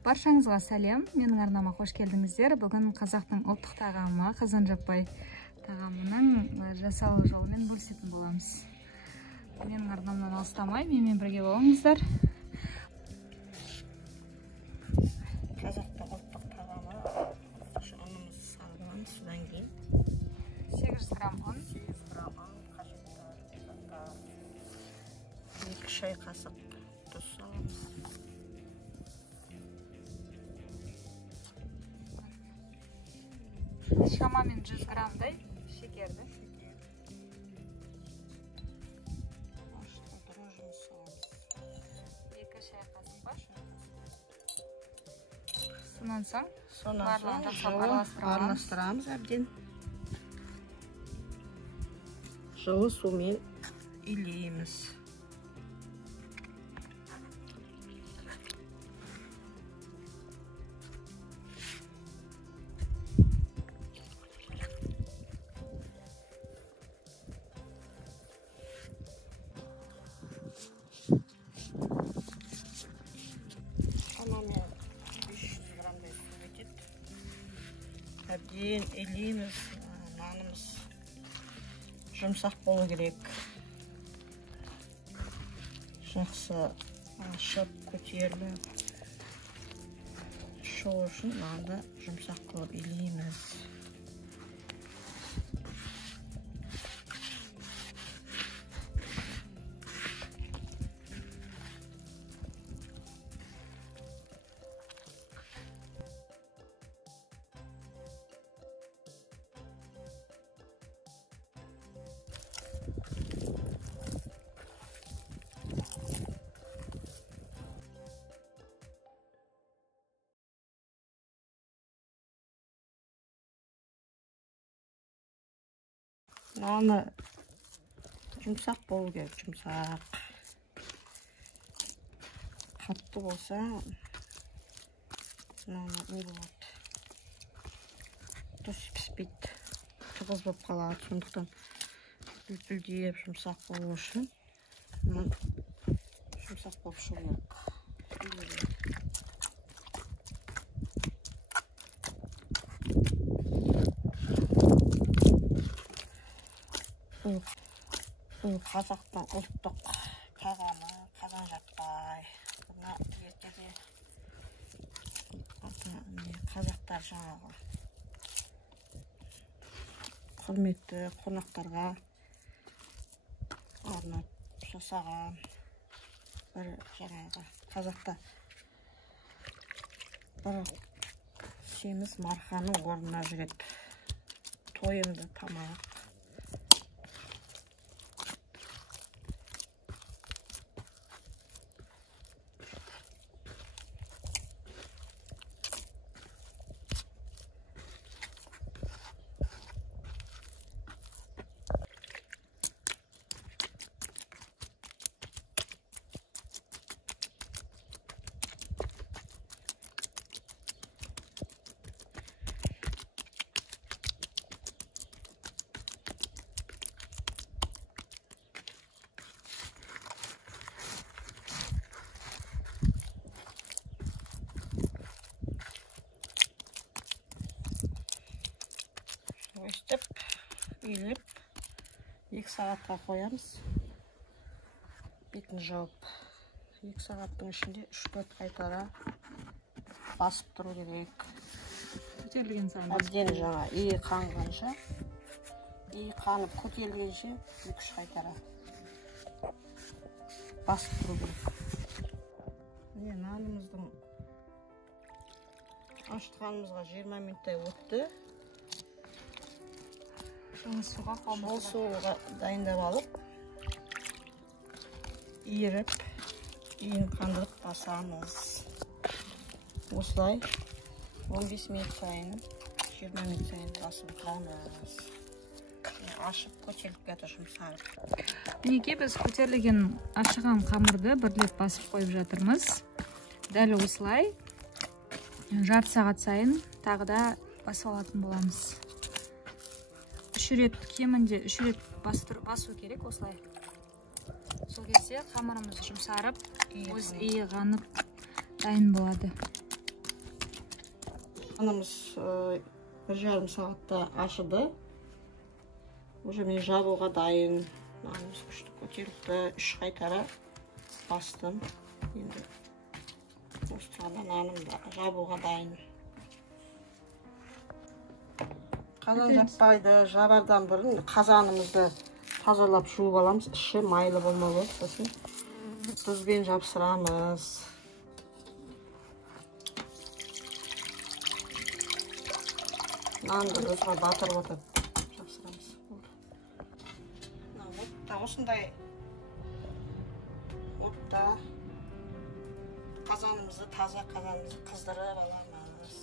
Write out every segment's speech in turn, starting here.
Баршаңызға сәлем, менің арнама қош келдіңіздер. Бүгін қазақтың ұлттық тағамы, қазан жаппай тағамының жасалу жолымен бөлісетін боламыз. Менің арнамнан алыстамай, менімен бірге болыңыздар. Қазақтың ұлттық тағамы, ұнымызды салғанымыз, содан кейін 800 грамм ұн, 800 грамм ұн, қажетті 2 шай қасық тұз саламыз. шамамен 100 граммдай шекерді. Дрожжіні саламыз. 2 шай қасық бар. Сонан соң барлығын жақсылап араластырамыз әбден. Жылы сумен илейміз. Шамамен 500 граммдай су кетеді. Әбден илейміз. Нанымыз жұмсақ болу керек. Жақсы ашып, көтеріліп шығу үшін нанды жұмсақ қылып илейміз. Наны жұмсақ болу керек, жұмсақ. Қатты болса, наны не болады? Дұрыс піспейді, тығыз болып қалады. Сондықтан үлпілдеп жұмсақ болу үшін жұмсақ болып шығу керек. Бұл қазақтың ұлттық тағамы, қазан жаппай. Бұны ертеде қазақтар жаңағы құрметті қонақтарға арнап жасаған бір жаңағы қазақта бір семіз марқаның орнына жүреді. Тойымды тамақ. Өстіп, үйіліп, 2 сағатқа қоямыз. Бетін жауып, 2 сағаттың ішінде 3-4 қайтара басып тұру керек. Көтерілген сайын Әбден жаңа ие қанғанша, ие қанып көтерілгенше 2-3 қайтара басып тұру керек. Нанымыздың ашытқанымызға 20 минуттай өтті. Шол суға дайындап алып, иіріп, иін қандырып басамыз. Осылай 15 минут сайын, 20 минут сайын басып тұрамыз. Ашып көтеріліп кетті жұмсарып. Мінекей біз көтерілген ашыған қамырды бірлеп басып қойып жатырмыз. Дәл осылай жарты сағат сайын тағы да басып алатын боламыз. 3 рет, кемінде 3 рет басу керек осылай. Сол кезде қамырымыз жұмсарып, өз иі қанып дайын болады. Нанымыз 1,5 сағатта ашыды. Уже мен жабуға дайын. Нанымыз күшті көтерілді. 3 қайтара бастым. Енді осы тұрғанда наным да жабуға дайын. Қазан жаппайды. Жабардан бұрын қазанымызды тазалап жуып аламыз. Іші майлы болмауы. Сосын тұзбен жапсырамыз. Нанды тұзға батырып отырып жапсырамыз. Осындай отта қазанымызды, таза қазанымызды қыздырып аламыз.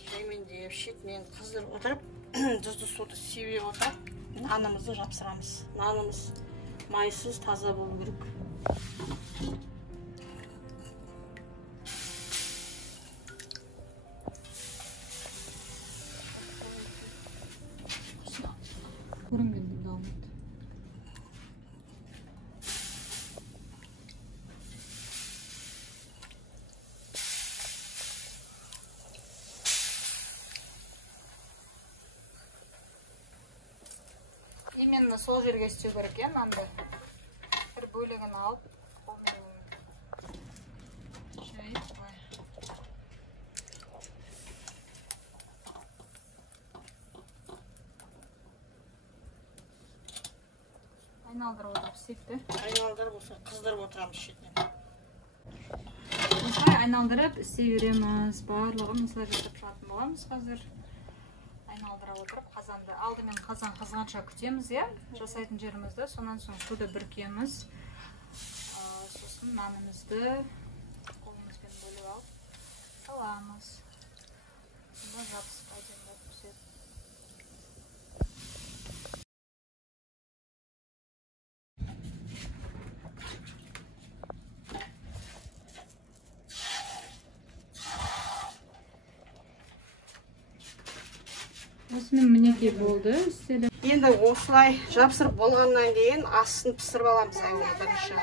Жаймендеп, шетінен қыздырып отырып, тұзды суды сеуіп отырып, нанымызды жапсырамыз. Нанымыз майсыз, таза болу керек. көрінген алмайды. Именно сол жерге істеу керек, нанды бір бөлігін алып, қолмен жайып қой. Айналдырып отырып істепті. Айналдырып осы қыздырып отырамыз шетінен. Осылай айналдырып істей береміз. Барлығын осылай жасап шығатын боламыз қазір. Айналдыра отырып қазанды алдымен қазан қызғанша күтеміз, жасайтын жерімізді. Сонан соң суды бүркеміз. Сосын нанымызды қолымызбен бөліп алып саламыз. Сонда жабыспайды болып түседі. Осымен мінекей болды, істелі. Енді осылай жапсырып болғаннан кейін астын пісіріп аламыз бірінші.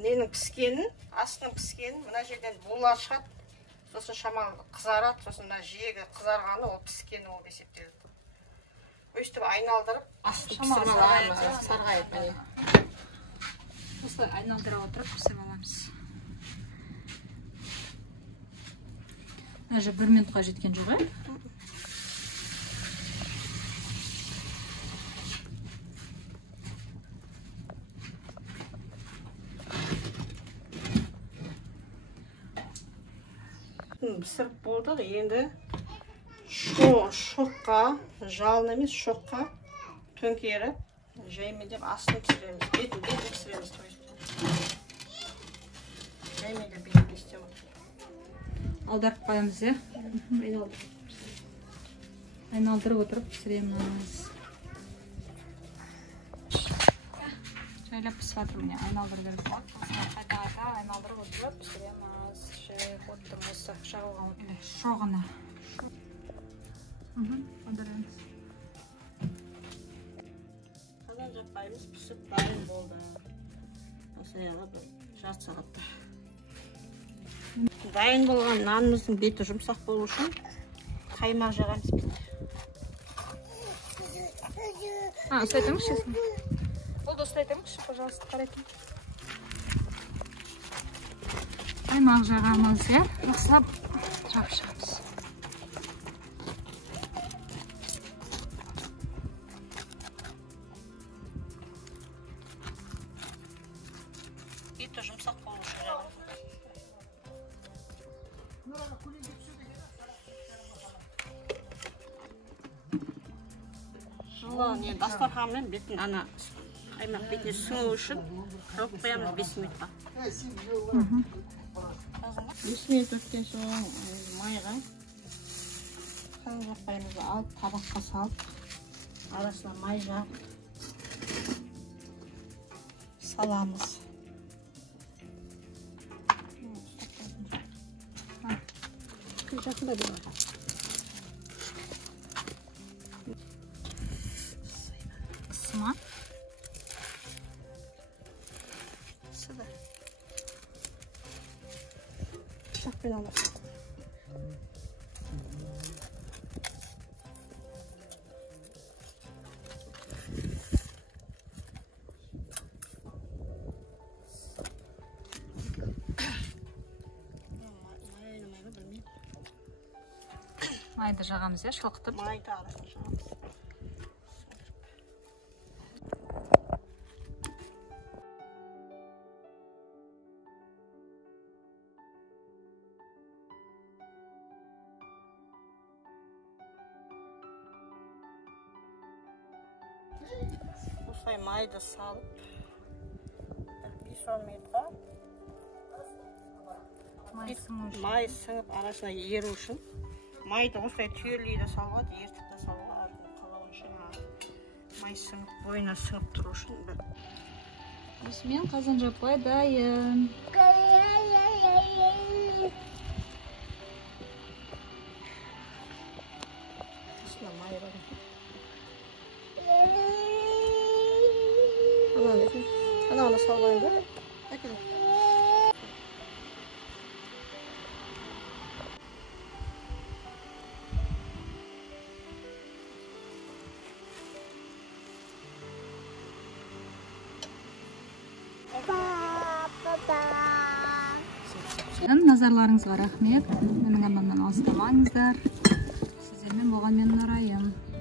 Ненің піскенін, астының піскенін мына жерден булар шығады. Сосын шамалы қызарады, сосын мына жегі қызарғаны ол піскені ол есептеледі. Өйстіп айналдырып астын пісіріп аламыз, сарғайып. Осылай айналдыра отырып пісіріп аламыз. Әже 1 минутқа жеткен жоқ, Пісіріп болдық, енді шоққа, жалын емес шоққа төңкеріп, жаймендеп астын пісіреміз, бетін пісіреміз. Жаймендеп бетін пісіреміз. Алдарып қоямыз, айналдырып отырып пісіреміз. Жайлап пісіп жатыр, міне айналдырып беріп болады. Қайта айналдырып отырып пісіреміз. Оттың осы жағылған оттың шоғына қандырамыз. Қазан жаппаймыз, пісіп дайын болды. Осы аяғы бір жарты сағатта. Дайын болған нанымыздың беті жұмсақ болу үшін қаймақ жағамыз беті. Ұстайтыңызшы? Болды, ұстайтыңызшы, пожалуйста, қарайтын. Қаймақ жағамыз, жақсылап жапшамыз. Беті жұмсақ болу үшін жағамыз. Жылы дастарханмен бетін қаймақ бетіне сіңу үшін қырып қоямыз 5 минутқа. 5 минут өткен соң майға қазан жаппаймызды алып, табаққа салып, арасына май жағып саламыз. Жақында болады. Ысыма? Сыда. Шақпен аласың. Майды жағамыз, иә, шылқытып. Майды арасын жағамыз. Осылай майды салып, 5-10 минутқа май сіңіп арасына еру үшін майды осылай түйірлей де салуға, ертіп те салуға, қалауынша май сіңіп, бойына сіңіп тұру үшін. Осымен қазан жаппай дайын. Осына май бар. Ананы салайын ба? Әкеле. Назарларыңызға рахмет. Менің арнамнан алыстамаңыздар. Сіздермен болған мен Нұрайым.